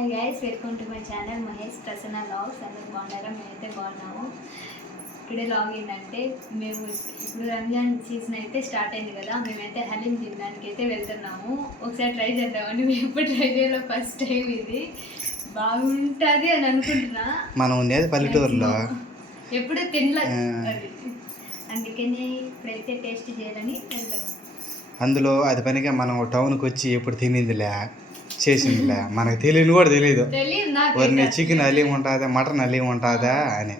Hi guys welcome to my channel Mahesh Prasanna vlogs అందరూ బాగున్నారా? మేమైతే బాగున్నాము. ఇప్పుడే లాగ్ ఏంటంటే మేము ఇప్పుడు రంజాన్ సీజన్ అయితే స్టార్ట్ అయింది కదా మేమైతే హలీం తినడానికి అయితే వెళ్తున్నాము. ఒకసారి ట్రై చేద్దామని మేము ఎప్పుడు ట్రై చేయాలో ఫస్ట్ టైం ఇది. బాగుంటుంది అని అనుకుంటున్నా. మనం ఉండేది పల్లెటూరులో. ఎప్పుడు తినలేదు అందుకని ఇప్పుడైతే టేస్ట్ చేయాలని వెళ్తున్నాం. అందులో అది పనిగా మనం టౌన్కి వచ్చి ఎప్పుడు తినిందిలే. చేసిందిలే. మనకు తెలియని కూడా తెలియదు. వరిని చికెన్ అలీం ఉంటుందా మటన్ అలీం ఉంటుందా అని.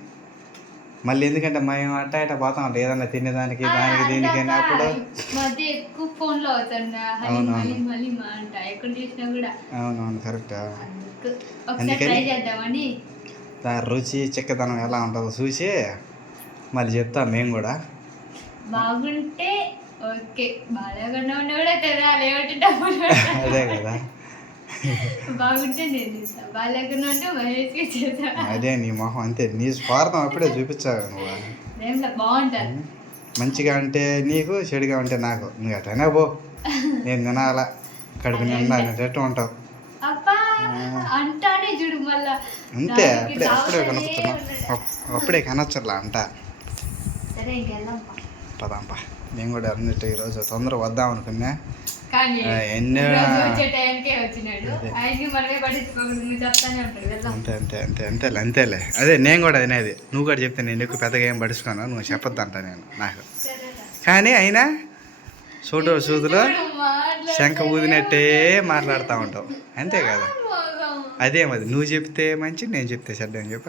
మళ్ళీ ఎందుకంటే మేము అట్ట ఇట్ట పోతాం అంటే ఏదన్నా తినేదానికి దానికి దీనికి అప్పుడు మధ్య ఎక్కువ ఫోన్లో అవుతున్నా అవును, మళ్ళీ అవును. మళ్ళీ మా అంట. ఎక్కడ చూసినా కూడా. అవునవును కరెక్ట్. అందుకని? దాని రుచి చిక్కదనం ఎలా ఉంటుందో చూసి మళ్ళీ చెప్తాం మేము కూడా. బాగుంటే ఓకే. పెట్టాలి. అదే కదా. బాగాలేకుండా ఉంటే అదే నీ మొహం అంతే. నీ స్వార్థం అప్పుడే చూపించావు నువ్వు. మంచిగా అంటే నీకు చెడుగా అంటే నాకు. నువ్వు ఎటైనా పో. నేను తినాలా. కడుపు నిండా అనేటట్టు ఉంటావు. అబ్బా అంటానే చూడు మళ్ళా. అంతే అప్పుడే అప్పుడే ఉండదు. అప్పుడే కనొచ్చర్లా అంట. సరే ఇంకెళ్దాం పా. పదాంపా. నేను కూడా అన్నట్టు ఈరోజు తొందరగా వద్దాం అనుకున్నా. ఎన్నో అదే. అంతే అంతే అంతే అంతేలే అంతేలే. అదే నేను కూడా అనేది నువ్వు కూడా చెప్తే నేను ఎక్కువ పెద్దగా ఏం పడుచుకోను నువ్వు చెప్పొద్దంట నేను నాకు. కానీ అయినా సూటు సూదులో. శంఖ ఊదినట్టే మాట్లాడుతూ ఉంటావు. అంతే కదా. అదే మరి నువ్వు చెప్తే మంచి నేను చెప్తే చెడ్డ అని చెప్ప.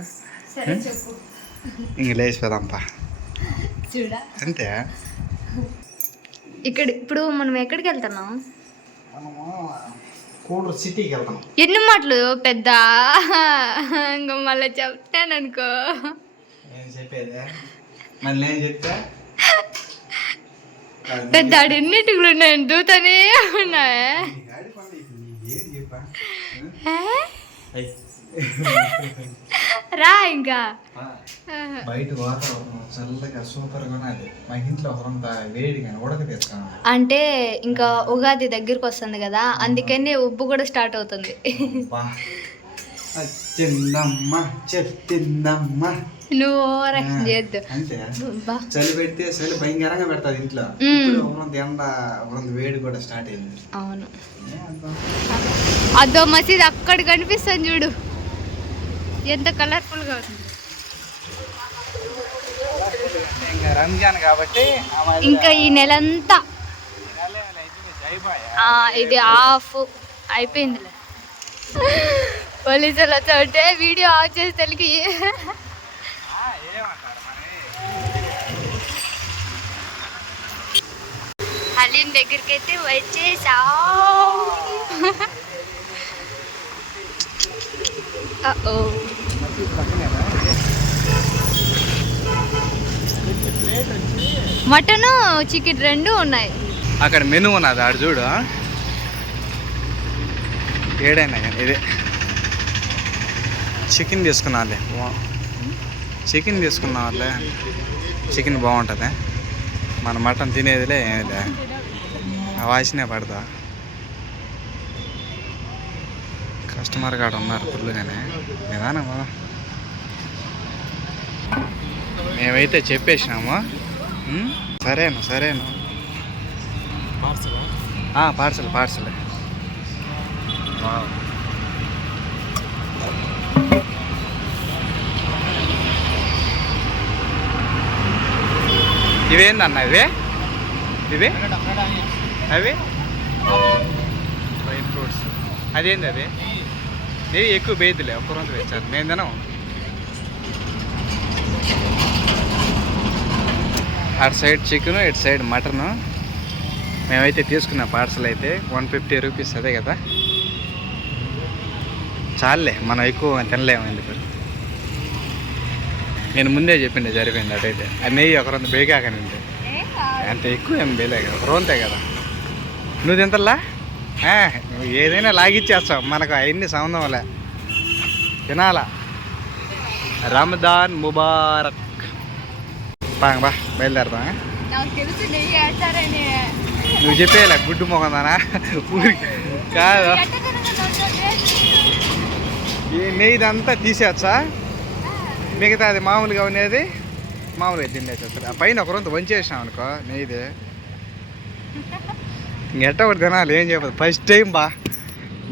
ఇంక లేచిపోదాంపా. అంతే? ఇక్కడ ఇప్పుడు మనం ఎక్కడికి వెళ్తున్నాం? కూడూరు సిటీకి వెళ్తాం. ఎన్ని మాటలు? పెద్ద. ఇంకా మళ్ళీ చెప్తాను అనుకో. నేను చెప్పేది? మళ్ళీ నేను చెప్తే? పెద్ద ఎన్నిటికి నేను దూతనే ఉన్నాయే రా ఇంకా. బయట వాతావరణం చల్లగా సూపర్గా ఉన్నది. మా ఇంట్లో ఉడక అంటే ఇంకా ఉగాది దగ్గరికి వస్తుంది కదా అందుకని ఉబ్బు కూడా స్టార్ట్ అవుతుంది. చిన్నమ్మ చెప్తిందమ్మ నువ్వు ఓవరాక్షన్ చేయొద్దు. అంతే. బా చలి పెడితే చలి భయంకరంగా పెడతాది ఇంట్లో. ఒకరంత ఎండ ఒకరంత వేడి కూడా స్టార్ట్ అయింది. అవును? అదో మసీద్ అక్కడ కనిపిస్తుంది చూడు. ఎంత కలర్ఫుల్గా ఉంది ఇంకా రంజాన్ కాబట్టి ఇంకా ఈ నెలంతా నెల. ఆ, ఇది ఆఫ్ అయిపోయిందిలే పోలీసులు వచ్చే వీడియో ఆఫ్ చేసి తెలికి ఆ, ఏమంటారు మరి హలీం దగ్గరికి అయితే వచ్చేసా మటను చికెన్ రెండు ఉన్నాయి. అక్కడ మెనూ ఉన్నది ఆడు చూడు. ఏడైనా కానీ ఇదే. చికెన్ తీసుకున్నాలే. చికెన్ తీసుకున్నావులే చికెన్ బాగుంటుంది. మన మటన్ తినేదిలే ఏమిలే. ఆ వాసనే పడదా? కస్టమర్ కాడ ఉన్నారు ఫుల్గానే నిదానం కదా మేమైతే చెప్పేసినాము? సరేను సరేను. పార్సల్ పార్సల్ ఇవేందన్న ఇవే? ఇవే? అవి? Dry fruits. అదేంది అది ఇది ఎక్కువ బేదిలే ఒక్క రోజు వేచారు నేను తినం అటు సైడ్ చికెన్ ఇటు సైడ్ మటను. మేమైతే తీసుకున్నాం పార్సల్ అయితే వన్ ఫిఫ్టీ రూపీస్ అదే కదా. చాలే మనం ఎక్కువ తినలేము ఎందుకు? నేను ముందే చెప్పిండే జరిపోయింది అటైతే నెయ్యి ఒక రెండు బేగాకనండి అంత ఎక్కువ ఏం బేలే కదా ఒక రోంతే కదా. నువ్వు తింటల్లా? ఆ, నువ్వు ఏదైనా లాగిచ్చేస్తావు. మనకు అవన్నీ సంబంధంలే తినాలా. రమదాన్ ముబారక్. బాగా బా బయలుదేరదాం నువ్వు చెప్పేలా గుడ్డు మొగందానా ఊరికి కాదు. ఈ నెయ్యిదంతా తీసేచ్చా మిగతా అది మామూలుగా ఉండేది? మామూలుగా అసలు. ఆ పైన ఒక రొంత వంచేసాం అనుకో నెయ్యిది. ఇంకెట్ట ఒకటి తినాలి ఏం చెప్పదు. ఫస్ట్ టైం బా.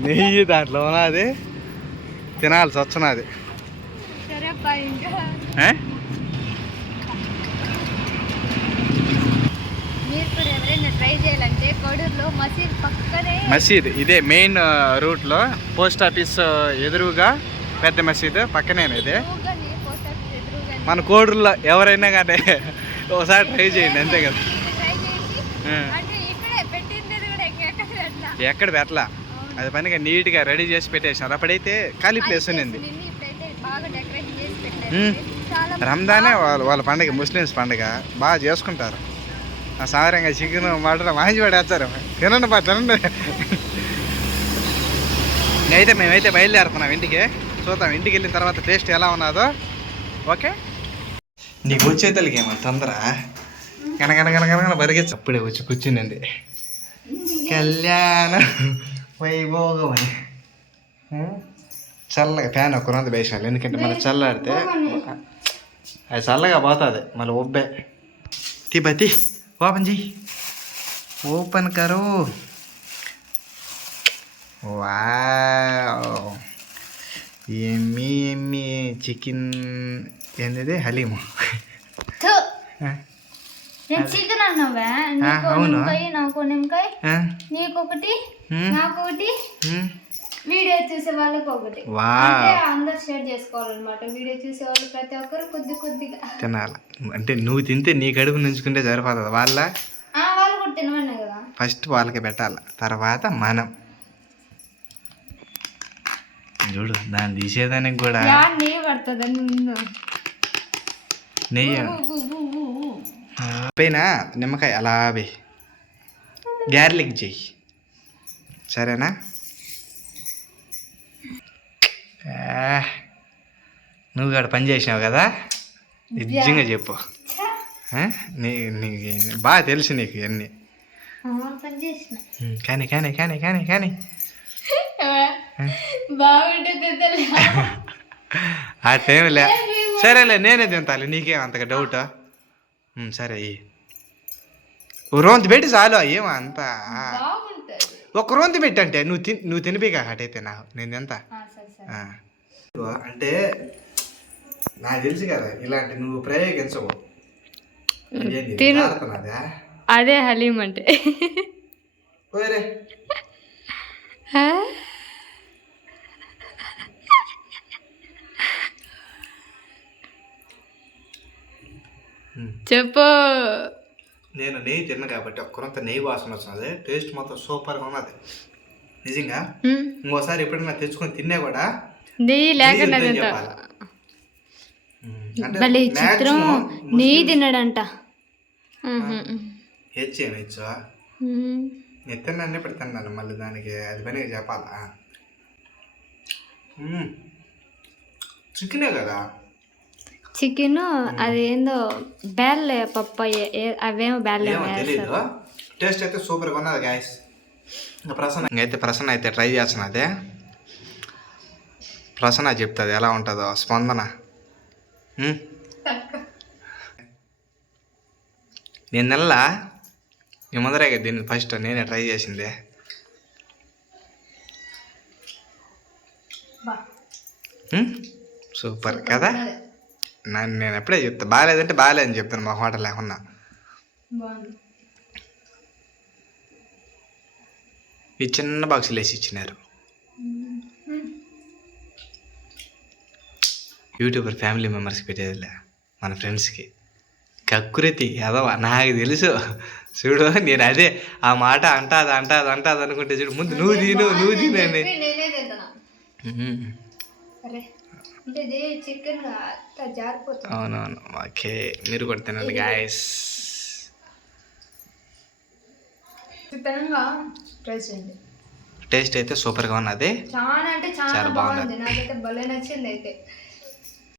నెయ్యి దాంట్లో ఉన్నది. చేయాలంటే కోడూరులో మసీద్ ఇదే మెయిన్ రూట్లో పోస్ట్ ఆఫీస్ ఎదురుగా పెద్ద మసీద్ పక్కనే ఇది. మన కోడూరులో ఎవరైనా కానీ ఒకసారి ట్రై చేయండి అంతే కదా ట్రై చేసి ఆ. అంటే ఇక్కడే పెట్టిండేది కూడా ఎక్కడ పెట్టలా ఎక్కడ పెట్టలా? అది పనిగా నీట్గా రెడీ చేసి పెట్టేసినారు. అప్పుడైతే ఖాళీ ప్లేస్ ఉన్నింది చాలా రంజానే వాళ్ళ వాళ్ళ పండగ ముస్లిమ్స్ పండగ బాగా చేసుకుంటారు. ఆ సాధారణంగా చికెన్ మటన్ వాంచి పడేస్తారు తినండి బా తినండి. అయితే మేమైతే బయలుదేరుతున్నాం ఇంటికి. చూద్దాం ఇంటికి వెళ్ళిన తర్వాత టేస్ట్ ఎలా ఉన్నదో. ఓకే? నీకు వచ్చే తల్లికి ఏమన్నా తొందర? కనకనకనకన బరిగెచ్చు అప్పుడే వచ్చి కూర్చునింది కళ్యాణ వైభోగం అని? చల్లగా ఫ్యాన్ ఒక రొంత ఎందుకంటే మన చల్లాడితే అది చల్లగా పోతుంది మళ్ళీ ఒబ్బే తీ బతి ఓపెన్ చెయ్యి ఓపెన్ కరు వావ్ ఎమ్మి ఎమ్మి చికెన్ ఏంది హలీము. నేను చికెన్ అన్నావా? నీకు అవును. నిమ్మకాయ నాకు నిమ్మకాయ ఉమ్. వీడియో చూసే వాళ్ళకి ఒకటి. అందరు షేర్ చేసుకోవాలన్నమాట. వీడియో చూసే వాళ్ళు ప్రతి ఒక్కరు కొద్ది కొద్దిగా. తినాలి. అంటే నువ్వు తింటే నీ కడుపు నుంచుకుంటే సరిపోతుంది. వాళ్ళ? ఆ వాళ్ళు కూడా తినమన్నా కదా? ఫస్ట్ వాళ్ళకి పెట్టాలి. తర్వాత మనం. చూడు దాన్ని తీసేదానికి కూడా. నెయ్యి పడుతుంది నెయ్యి? పైన నిమ్మకాయ. అలా వేయి గార్లిక్ చెయ్యి సరేనా? నువ్వు కూడా పని చేసినావు కదా? నిజంగా చెప్పు? నీ నీకు బాగా తెలుసు నీకు ఉమ్, కానీ కానీ కానీ కానీ కానీ. బాగుంటుంది ఆ టైం లే. సరేలే నేనే తింటాలి. నీకేం అంతగా డౌట్ సరే ఇయ్యి. ఓ రోంతి పెట్టి చాలు ఏమో అంత. ఒక రోంతి పెట్టి అంటే నువ్వు తిని నువ్వు తినిపిక అటైతే నా నేను ఎంత అంటే నాకు తెలుసు కదా ఇలాంటి నువ్వు ప్రయోగించవు? అదే హలీం అంటే. చెప్పు. నేను నెయ్యి తిన్న కాబట్టి ఒక్కరంత నెయ్యి వాసన వస్తున్నది. టేస్ట్ మొత్తం సూపర్గా ఉన్నది. నిజంగా? ఇంకోసారి ఎప్పుడైనా తెచ్చుకొని తిన్నా కూడా నెయ్యి లేకుండా భలే చిత్రం నెయ్యి Muslims తినడంట. ఉహు, హెచ్ ఏమిచ్చు ఉహు. నేను తిన్నాను తిన్నాను? మళ్ళీ దానికి అది పని చెప్పాలా? చికెనే కదా? చికెన్ అది ఏందో బేల్లే పప్పు అవేమో బేల్లే తెలీదు. టేస్ట్ అయితే సూపర్గా ఉన్నది గాయస్ ఇంకా ప్రసన్న అయితే ప్రసన్న అయితే ట్రై చేస్తున్నది ప్రసన్న చెప్తుంది ఎలా ఉంటుందో స్పందన. ఉమ్. నేను నెల నీ ముందరే కదా దీన్ని ఫస్ట్ నేనే ట్రై చేసింది? సూపర్ కదా? నన్ను నేను ఎప్పుడే చెప్తా బాగాలేదంటే బాగాలేదని చెప్తాను మా హోటల్ లేకున్నా బాగుంది. ఈ చిన్న బాక్సులు వేసి ఇచ్చినారు. యూట్యూబర్ ఫ్యామిలీ మెంబర్స్కి పెట్టేదిలే మన ఫ్రెండ్స్కి. కక్కురెతి ఎదవా నాకు తెలుసు. చూడు నేను అదే ఆ మాట అంటాది అంటాది అంటాది అనుకుంటే చూడు ముందు నువ్వు తిను నువ్వు తిను అంటే ఇది చికెన్ జారిపోతుంది. అవునవును. ఓకే. మీరు కూడా తినండి గాయస్ టేస్ట్ అయితే సూపర్గా ఉన్నది. చాలా అంటే చాలా. బాగుంది. నాకైతే భలే నచ్చింది అయితే